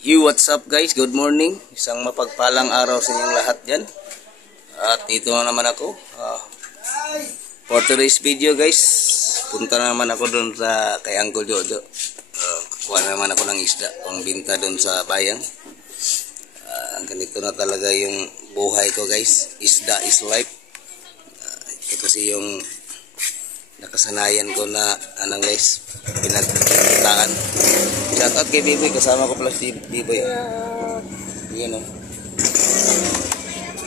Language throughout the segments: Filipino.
What's up guys? Good morning. Isang mapagpalang araw sa inyong lahat dyan. At ito na naman ako. For today's video guys, punta na naman ako doon sa kay Uncle Jojo. Kuha na naman ako ng isda pang binta doon sa bayan. Ganito na talaga yung buhay ko guys. Isda is life. Ito kasi yung nakasanayan ko na guys, pinagkitaan. Shout out kay Biboy, kasama ko pala si Biboy. Yun o.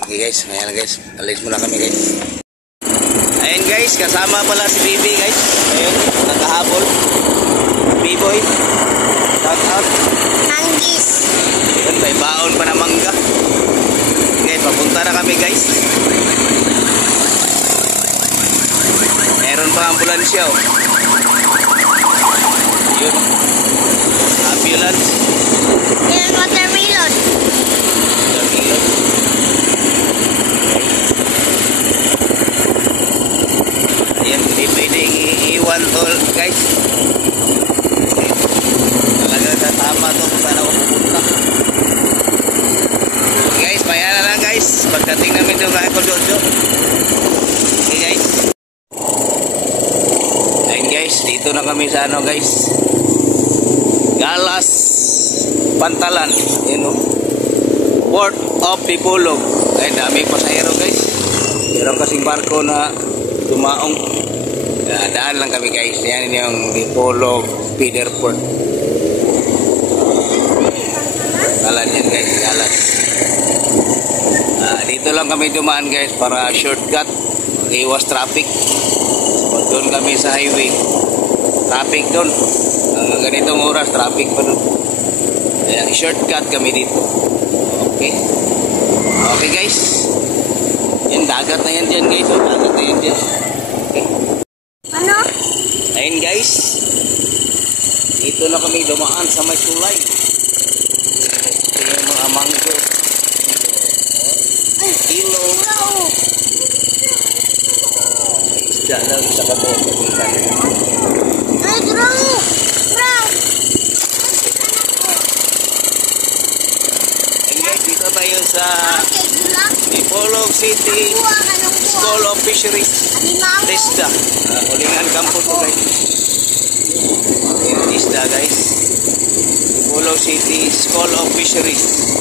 Okay guys, ngayon guys, alis muna kami guys. Ayun guys, kasama pala si Biboy guys. Ayun, nakahabol. Biboy, shout out. Manggis. Ayun, may baon pa na mangga. Okay, papunta na kami guys. Meron pa ambulansya oh. Yun. Ambulance. Yan, watermelon. Watermelon. Ayan, hindi pwedeng iiwan to guys. Talaga tama to kung saan ako pupunta. Okay guys, maya na lang guys. Pagdating namin doon kay Uncle Jojo. Okay guys. Guys, dito na kami sa guys, Galas Pantalan, Port of Dipolog. Ay daming pasahero guys, meron kasing barko na tumaong. Daan lang kami guys. Yan yung Dipolog feeder port. Talan yan guys, Galas. Dito lang kami dumaan guys para shortcut, iwas traffic. Doon kami sa highway, traffic doon hanggang ganitong oras, traffic pa doon. Kaya shortcut kami dito. Okay guys, yan dagat na yan dyan guys. Dagat na yan dyan. Okay. Ano? Ayun guys, dito na kami dumaan sa may tulay. Ito yung mga mango, kilo, isda lang sa kabot. Ay, bro! Ayun guys, dito tayo sa Dipolog City School of Fisheries Isda. Hulingan kampo to guys. Ayun, isda guys. Dipolog City School of Fisheries.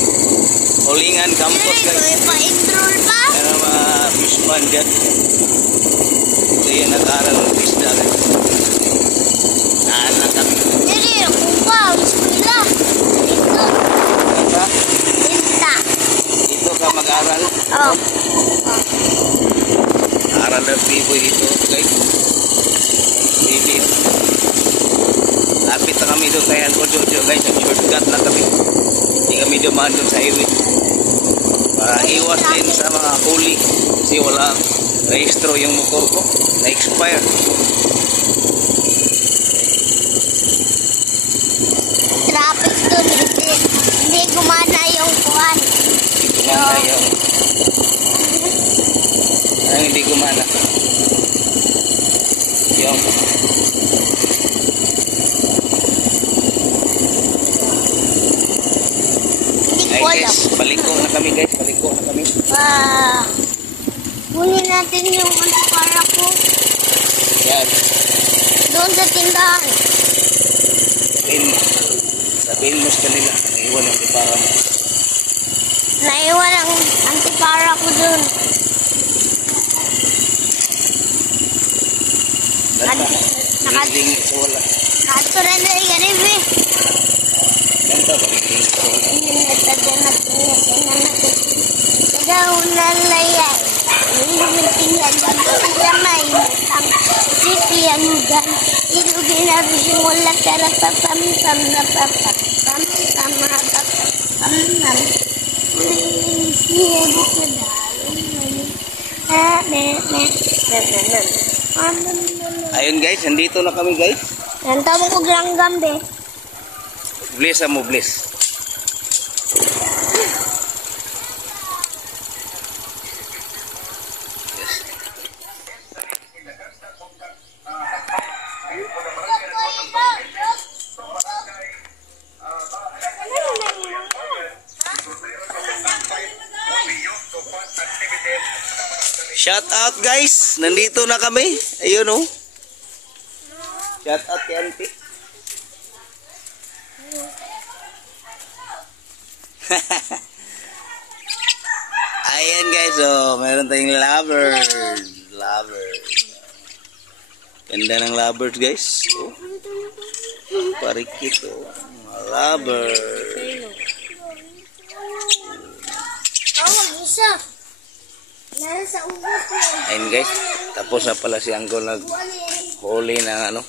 Hulingan campus guys. Pa-enroll pa? Meron mga fishman dyan. Ito yan nag-aaral ng isda guys. Naan lang kami. Hindi, kupa, eskwela. Dito. Diba? Dito. Dito ka mag-aaral. Oh. Aral ng Biboy dito guys. Biboy. Lapit na kami doon kay Uncle Jojo guys. Shortcut lang kami. Hindi kami dumaan doon sa highway. Iwas din sa mga huli. Kasi wala rehistro yung motor ko. Na-expire. Traffic doon. Hindi gumana yung kuhan. Gumana yung... hindi gumana. Yung... Ay guys, paliko na kami guys. Paliko na kami. Kunin natin yung antipara ko. Yan. Doon sa tindahan. Sabihin mo sa kanila. Naiwan ang antipara mo. Naiwan ang antipara ko doon. Nakalingi sa wala. Kato rin na ikanib eh. Ganda ba? Nakalingi sa wala. Daw nalayay. Lumintingan sa may matang. Sikiyanugan. Ilugin na rin wala pero papam-pam na papam-pam na papam-pam. Siya buka Ayun guys, nandito na kami guys. Nanta mo ko granggam be. Bless mo, bless. Shout out guys, nandito na kami. Ayun oh. Shout out kay Auntie. Ayan guys, oh, meron tayong lovebird. Lovebird. Ganda ng lovebird guys. Oh. Parikit oh. Lovebird. Isa. Nasa ubos ko. Ayun guys, tapos na pala si Uncle nag-huli ng ano.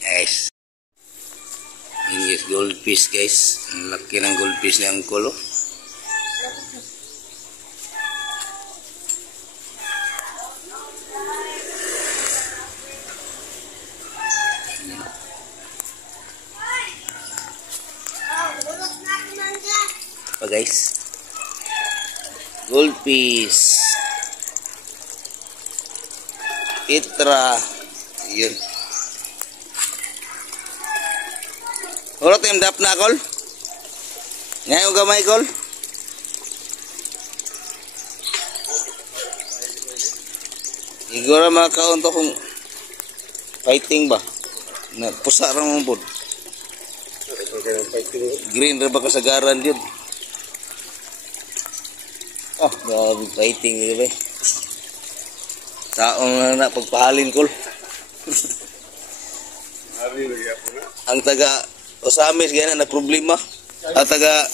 Guys. Yun guys, goldfish guys. Ang laki ng goldfish ni Uncle oh. Pa guys. Goldfish. Itra. Yun. Oro tim dap na kol. Ngayon gamay kol. Igora makaunto kung fighting ba. Na pusa ra mo pod. Green ra ba kasagaran yun. Oh, grabe fighting dito ba. Taong na pagpahalin kol. Ang taga Osamis gana na problema. At taga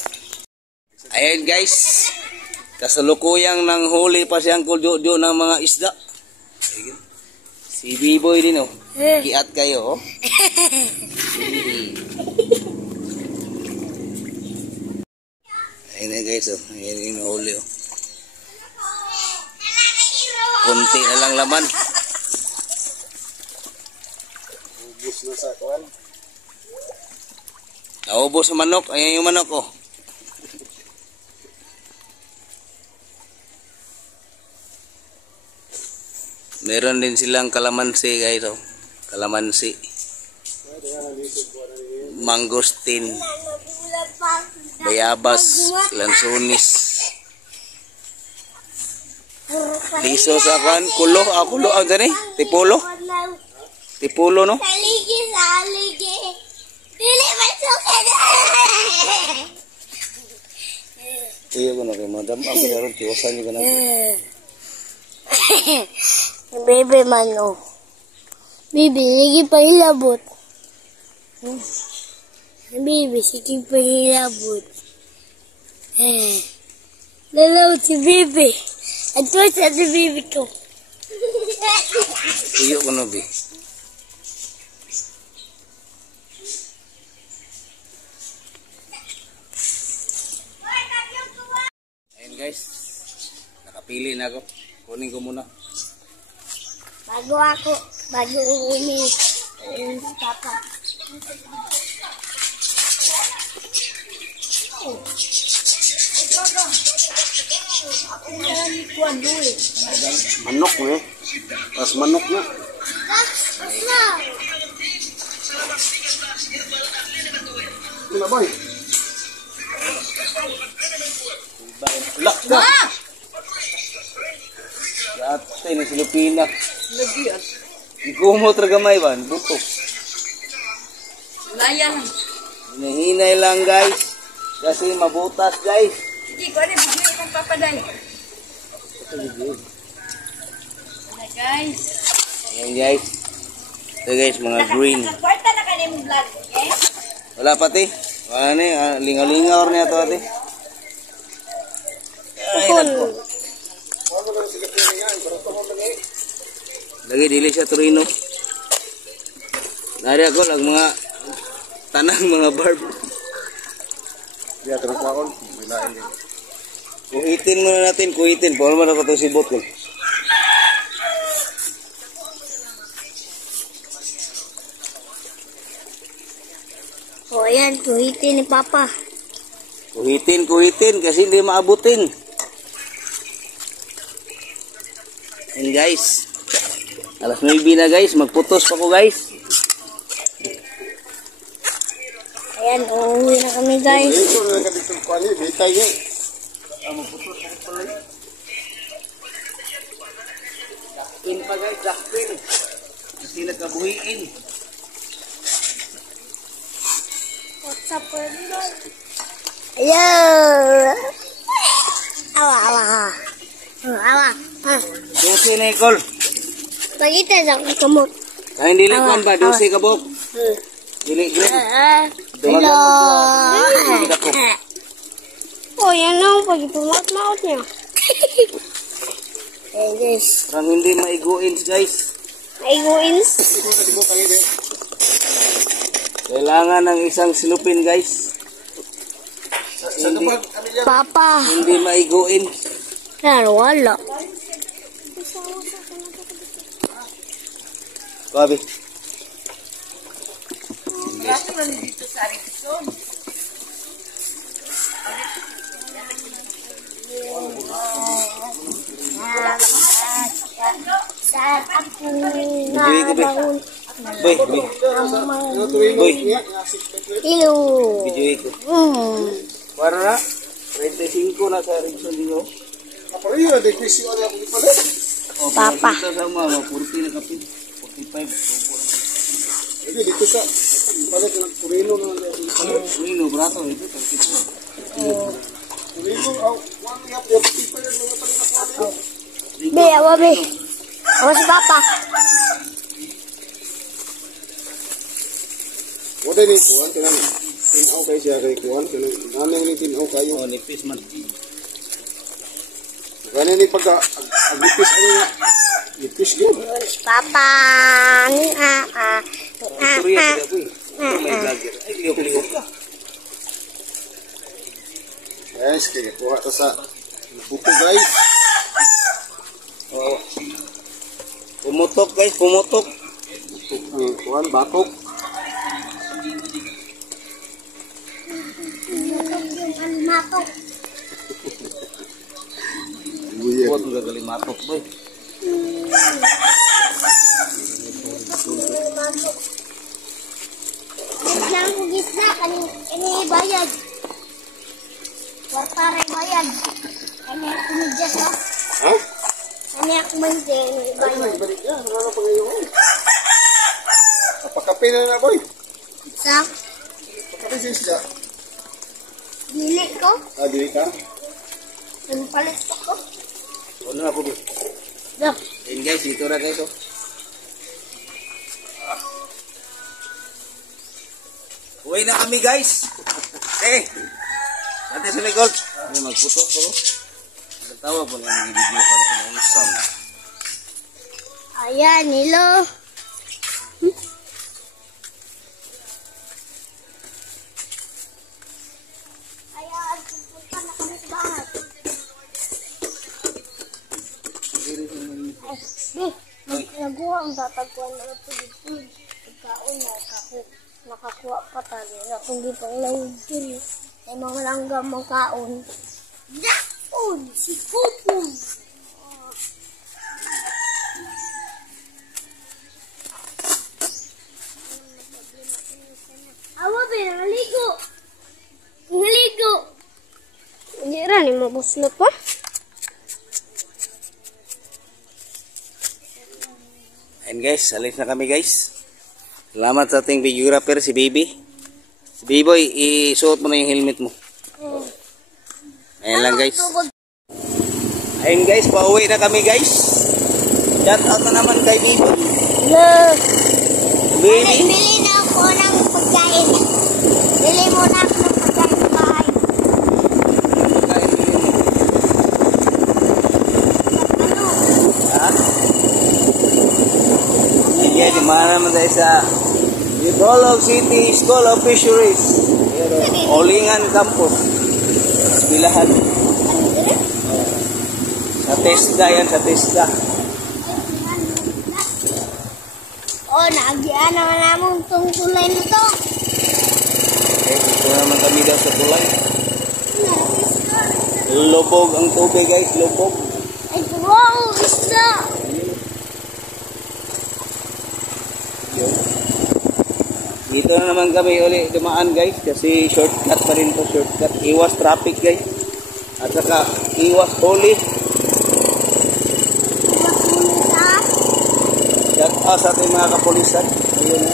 ayan guys. Kasalukuyang nang huli pa si Uncle Jojo ng mga isda. Si B-boy din oh. Kiat kayo oh. Ayan na guys oh. Ayan yung huli oh. Kunti na lang laman. Ubus na sa kawan. Naubos sa manok. Ayan yung manok oh. Meron din silang kalamansi guys oh. Kalamansi. Mangosteen. Bayabas. Lansonis. Liso sa kan. Kulo. Kulo ang dyan eh. Tipulo. Tipulo no. Saligi, saligi. Dili masukad. Iya ko na kayo madam. Ako naroon. Tiwasan nyo ka na. Bebe man oh. Bibi, lagi pa ilabot. Bibi, sige pa ilabot. Lalaw si Bibi. Ato sa si Bibi ko. Iyo ko na bi. Ayun guys. Nakapili na ako. Kunin ko muna. Bago umi. Ayun si Papa. Manok eh. Pas manok na. Ina boy. Lak na. Ate ni Filipina. Lagian. Igumo tragamay ba? Buto. Layan. Hinahinay lang guys. Kasi mabutas guys. Hindi ko rin bigyan kong papaday. Wala guys. Ayan guys. Ito guys, mga green. Nakakwarta na kanin mong vlog, okay? Wala pati. Wala na eh. Lingaw-lingaw na ito ate. Ay, nako. Lagi dili siya turino. Dari ako lang mga tanang mga barb. Diya terus lakon, bilain din. Kuhitin muna natin, kuhitin. Paano man ako ito sibot ko. O yan, kuhitin ni Papa. Kuhitin kasi hindi maabutin. And guys, alas 9 na guys, magputos pa ko guys. Ayan, uuwi na kami guys. pa guys, Jackpin. Kasi nagkabuhiin. What's up, Ayan. Awa. Awa. Dosi na ikol. Pagkita sa kamot. Kaya hindi lang ba, dosi ka bok. Dili green. Hello. Hindi po. Oh, yan lang. Pag-ipumat-maot niya. Eh, guys. Parang hindi maiguin guys. Maiguins. Kailangan ng isang silupin guys. Hindi, Papa. hindi maiguin. Yan, wala. Kabi. Bakit man dito sa Arigson? Sa ako Bigay ko, Boy, boy. Hello. Bigay ko. Para na. 35 na sa Erickson dito. Papa. Kita sama, 40 na kapit. 45. Purino, brato ito. Be, awa be. Awa si Papa. Wala ni kuan kanang tinaw kay siya kay kuan kanang nanay ni tinaw kayo. Oh, nipis man. Kanang ni pagka agipis ani nipis gyud. Si Papa. Surya tidak boy. May vlogger. Ay, liyo ka. Guys, kaya kuha ta sa buko guys. Oh. Pumutok guys, pumutok. Ang kuan batok. Matok. Buya. Buat udah kali matok boy. Islang gisna ini bayad. Wartare bayad. Ini aku mejas lah. Ha? Ini aku maintain bayad. Balik ya, ano pa ngayon? Apakape na boy. Sa Apakape siya. dili ko. Dili ka? Palit ko. Ano na po boy? Dah. Ayan guys, ito na guys oh. Uwi na kami guys. Nanti sa Nicole. Ano magputok po? Nagtawa po na nag-video ko ng sound. Ayan, hello. Ayan, pupunta na kami sa bahay. Nagawa ang tatagpuan na ito dito. Pagkaon na nakakuha pa tayo. Na kung di pang lahugin. May mga langgam mga kaon. Daon! Si Kupong! Awa ba, nangaligo! Nangaligo! Hindi rin, mabuslot pa. Ayan guys, alis na kami guys. Salamat sa ating videographer si Baby. Si Baby, isuot mo na yung helmet mo. Ayan lang guys. Ayan guys, pauwi na kami guys. Shout out na naman kay Baby. Hello! Baby. Bili na ako ng pagkain. Bili mo na ako ng pagkain sa bahay. Ano? Ha? Sige, di mana naman tayo sa Bacolod City School of Fisheries. Olingan Campus. Bilahan. Ano dito? Sa TESDA yan, sa TESDA. Oh, naagian naman namin itong tulay nito. Okay, dito naman kami daw sa tulay. Lubog ang tubig guys, lubog. Ay, wow! Isda! Dito na naman kami uli dumaan guys kasi shortcut pa rin to, shortcut. Iwas traffic guys. At saka iwas huli. Iwas muna sa sa ating mga kapulisan. Ayun na.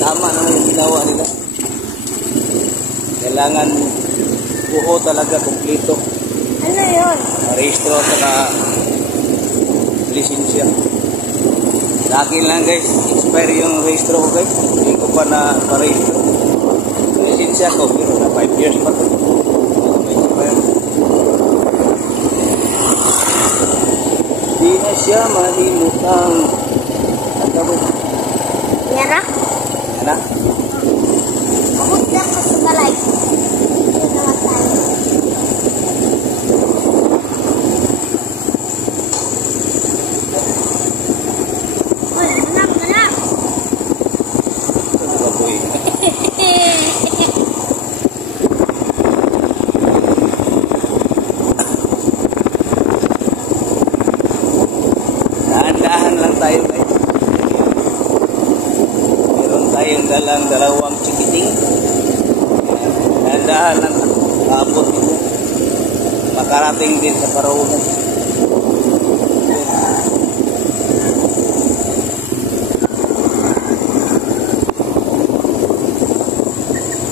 Tama na yung ginawa nila. Kailangan buo talaga, kumpleto. Ano yun? Rehistro at saka lisensya. Sa akin lang guys, expire yung rehistro ko guys. Hindi ko pa na parehistro. Lisensya ko, pero na 5 years pa ito. Expire. Di na siya malimutang. Ang gabot. Yara? Ano? Abot na ko sa balay. Ito naman tayo. Uy, manang, manang! Ano ba po eh? Dahan-dahan lang tayo guys. Meron tayong dalang dalawang chikiting. Dahan-dahan lang. Paabot nito. Makarating din sa Paraonan.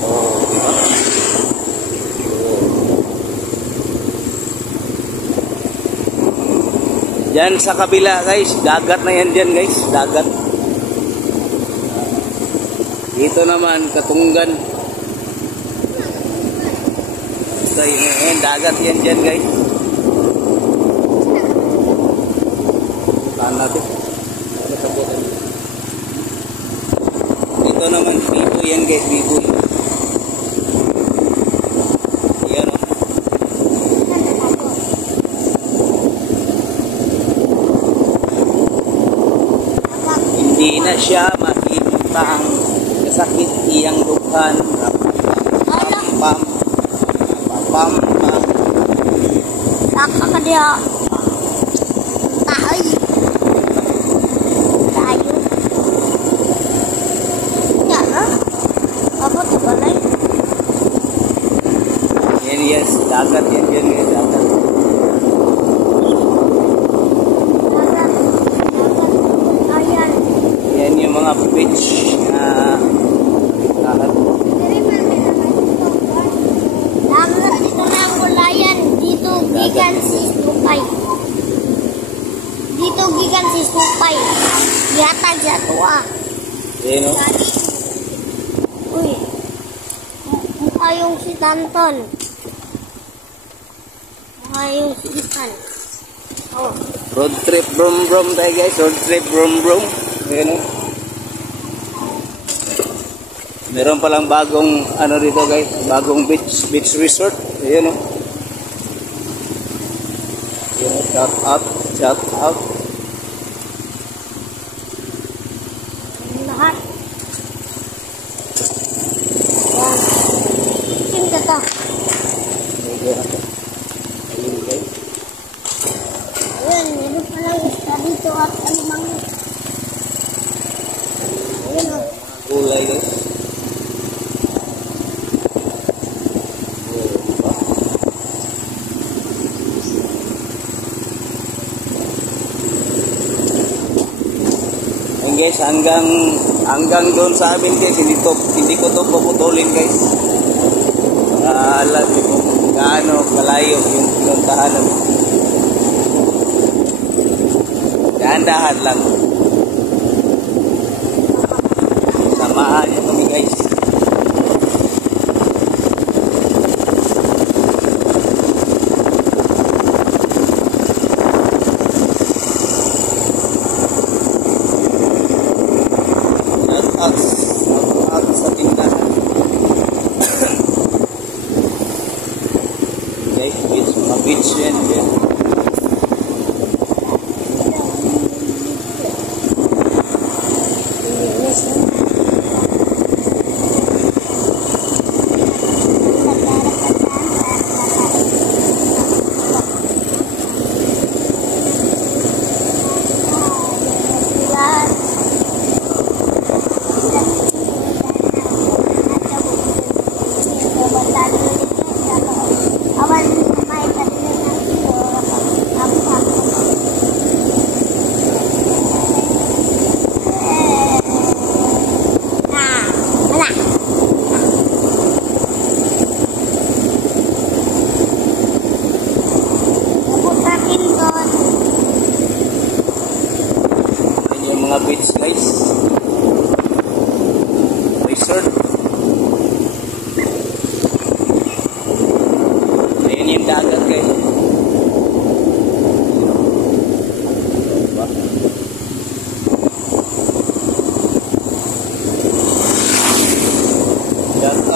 Oh, diba? Diyan sa kabila guys, dagat na yan dyan guys, dagat. Dito naman, Katunggan. Basta yun, dagat yan dyan guys. Saan natin? Dito naman, Biboy yan guys, Biboy. Yan o. Hindi na siya makikitang kasakit iyang dukhan. Pam pam pam pam. Saka ka diya. Taoy. Tayo. Yara? Abot na balay. Yan yes, dagat yan yan yan dagat. Ayan. Yan yung mga beach na dagat. Dito na ang gulayan. Dito gikan si Supay. Dito gikan si Supay. Yatag sa tuwa. Yan o. Uy. Mukha yung si Tanton. Mukha yung si Isan. Oh. Road trip brum brum tayo guys. Road trip brum brum. Yan o. Meron palang bagong ano dito guys. Bagong beach resort. Ayan o. Ayan o. Shout out. Shout out. Lahat. Yan. Cinta to. Ayan o. Ayun guys. Ayan, meron palang isda dito at alimang. Ayan o. Gulay guys. Ayan guys, hanggang doon sa amin guys, hindi ko to puputulin guys. Para alam niyo kung gaano kalayo yung pinuntahan namin. Dahan-dahan lang. Samahan niyo kami guys. At sa tindahan. Guys, mga beach yan. Awan, may pati na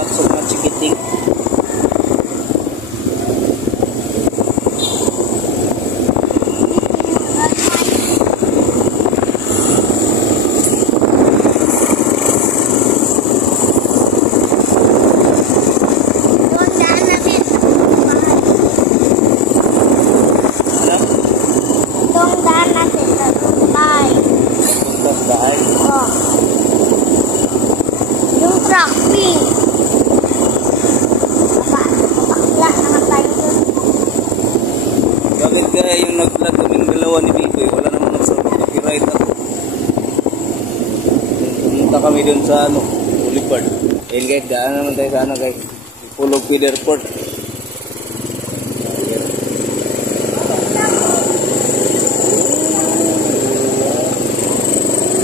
salamat sa mga chikiting. Doon daan natin. Ano? Doon daan natin. Doon tayo. Puntas daan. Oh. Yung truck, pink. Bakla naman tayo doon. Bakit kaya yung nag-vlog kaming dalawa ni Biboy, wala naman nagsabi, copyright ako. Pumunta kami dun sa ano, Boulevard. Ayun guys, daan naman tayo sa ano guys, Pulog Feed Airport.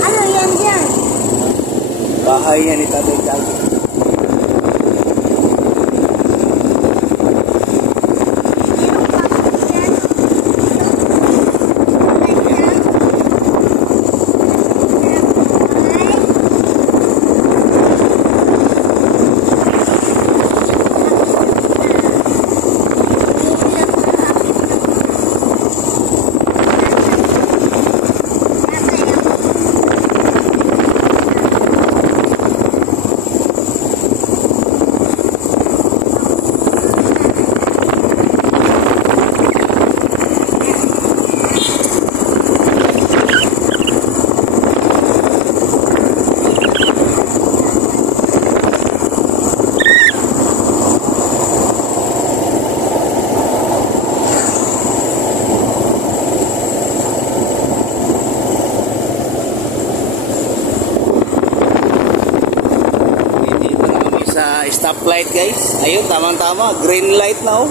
Ano yan dyan? Bahay niya ni Tatay Tiago. Merong bakit dyan? Stoplight guys. Ayun, tamang-tama. Green light na oh.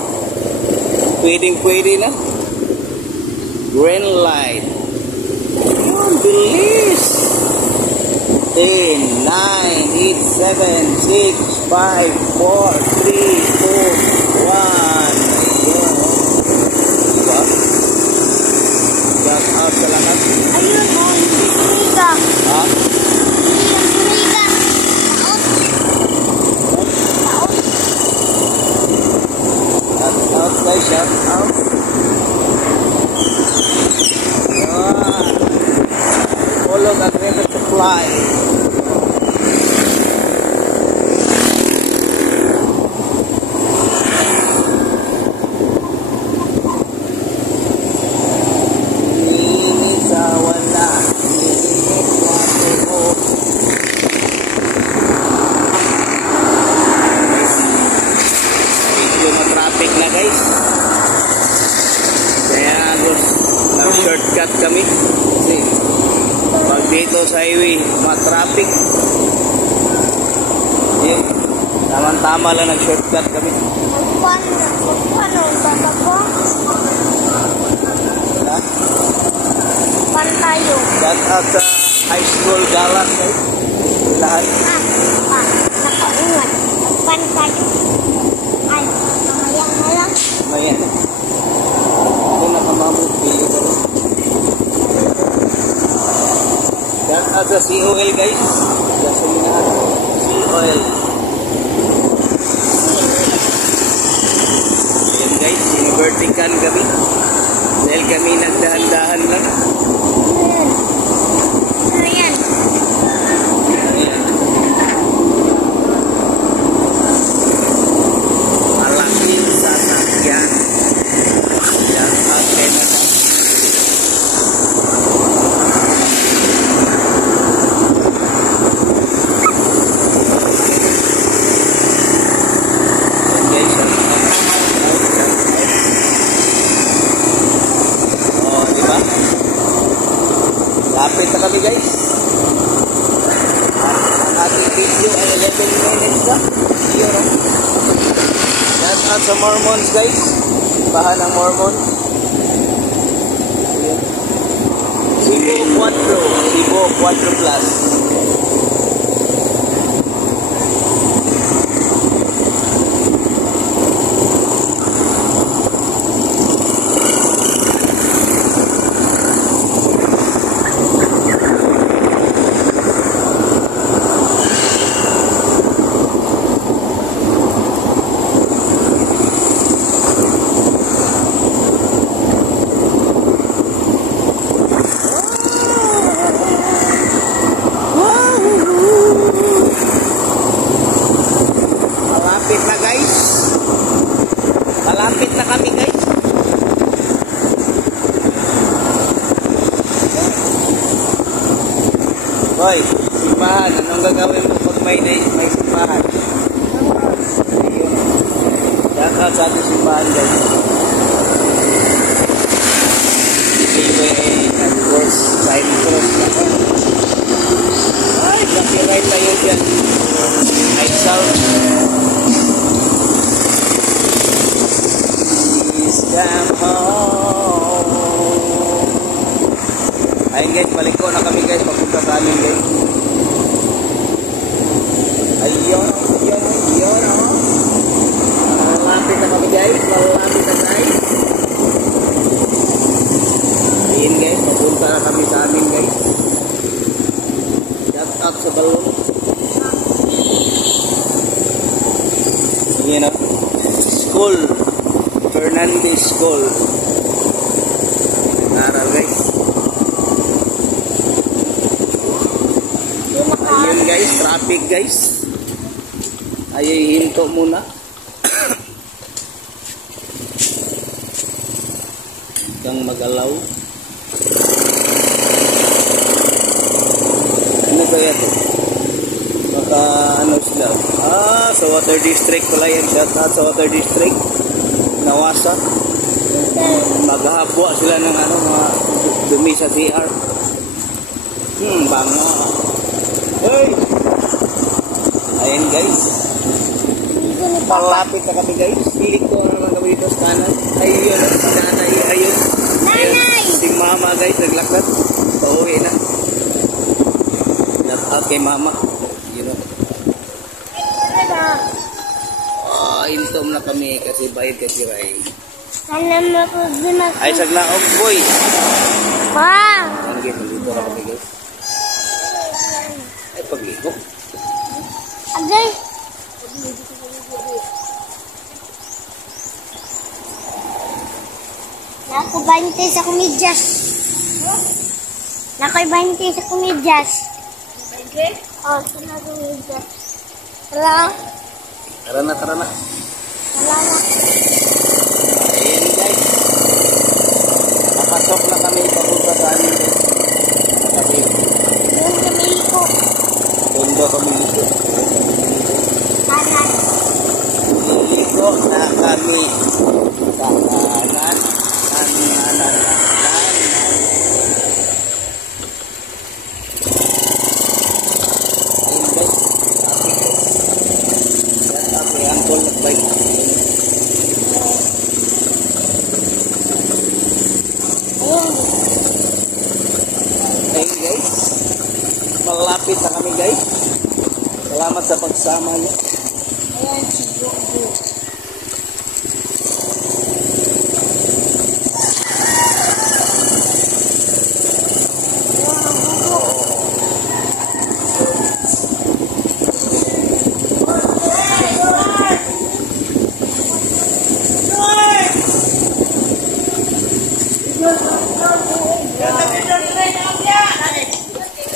Pwedeng-pwede na. Green light. Ayun, bilis. 10, 9, 8, 7, 6, 5, 4, 3, 2, 1. Diba? Shout out sa lahat. Ayun, oh, hindi tumiga. Ha? Hindi yung tumiga. Shout out guys, shout out. Ayan. Follow agreement to fly. Linis sa wala, linis na tuho. Medyo na-traffic na guys. Kaya nag-shortcut kami. Kasi pag dito sa highway, ma-traffic. Eh, tama-tama lang nag-shortcut kami. Paano ang tatabo? Wala. Paano tayo? Shout out sa high school galas guys. Lahat. Nakaungan. Paano tayo? Ay, mamaya na lang. Mayan. Ito nakamamot. Video ko rin. Shout out sa COL guys. Gasolinahan. COL. Ayan guys, vertical kami. Dahil kami nagdahan-dahan lang. Ano yan? Ayan. Malaking sasakyan. Shout out Canada. Okay, shout out. Oh, di ba? Lapit na kami guys. Ang ating video ay 11 minutes na. Yun, no? Shout out sa Mormons guys. Bahan ng Mormon. Ayan. Cebu 4. Cebu 4 plus. Malapit na guys. Malapit na kami guys. Hoy, simbahan. Anong gagawin mo pag may simbahan? Ayun. Shout sa ating simbahan guys. Ito ay cross, side cross na ko. Ay, copyright tayo dyan. Night sound. Please come home. Ayun guys, paliko na kami guys, papunta sa amin guys. Ayun. Malapit na kami guys, malapit na guys. Ayun guys, papunta na kami sa amin guys. Shout out sa balon. Sige na. School. Fernandez School. Naral guys. Ayun guys, traffic guys. Ay hinto muna. Kang magalaw. Ano kaya to? Baka ano sila? Sa Water District pala yan. Shout out sa Water District. Nawasa. Maghahabwa sila ng ano, mga dumi sa CR. Banga. Hey! Ayan guys. Palapit na kami guys. Pilik ko naman kami dito sa kanan. Ayun, si nanay. Ayun. Ayun. Si mama guys, naglakad. Pauwi na. Shout out kay mama. You know. Intom na kami kasi bayad kasi Ray. Sana mapagbinak. Ay, saglaog boy. Pa! Ang game, dito na kami guys. Ay, pagligo. Agay! Naku 20 sa kumidyas. Naku 20 sa kumidyas. Okay? Oh, sa kumidyas. Hello? Tara na. Wala na. Ayan guys. Nakapasok na kami papunta sa amin guys. Kasi Doon kami iko. tondo kami dito. Kanan. Liliko na kami sa kanan. Ayun guys. Yan ako yung angkol na bike. Ayun guys. Malapit na kami guys. Salamat sa pagsama niyo. Ayan si Gogo.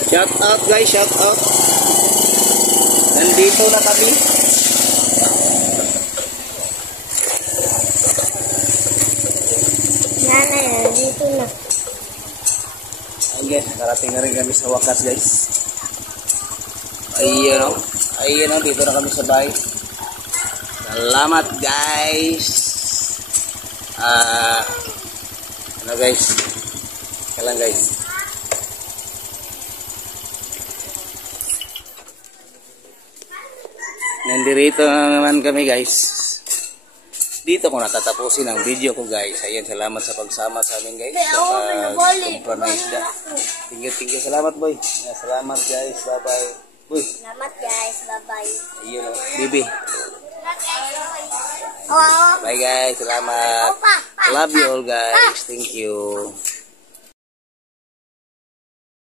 Shout out guys, shout out. Nandito na kami. Nanay, nandito na. Ayun, nakarating na rin kami sa wakas guys. Ayun o. Ayun o, dito na kami sa bahay. Salamat guys. Ano guys? Kailan guys? Nandito na naman kami guys. Dito ko natatapusin ang video ko guys. Ayan, salamat sa pagsama sa amin guys. Sa pagkumpra na isda. Thank you. Salamat boy. Salamat guys. Bye bye. Boy. Salamat guys. Bye-bye. Ayun o. Bibi. Oh, Bye guys. Salamat. Love you all guys. Thank you.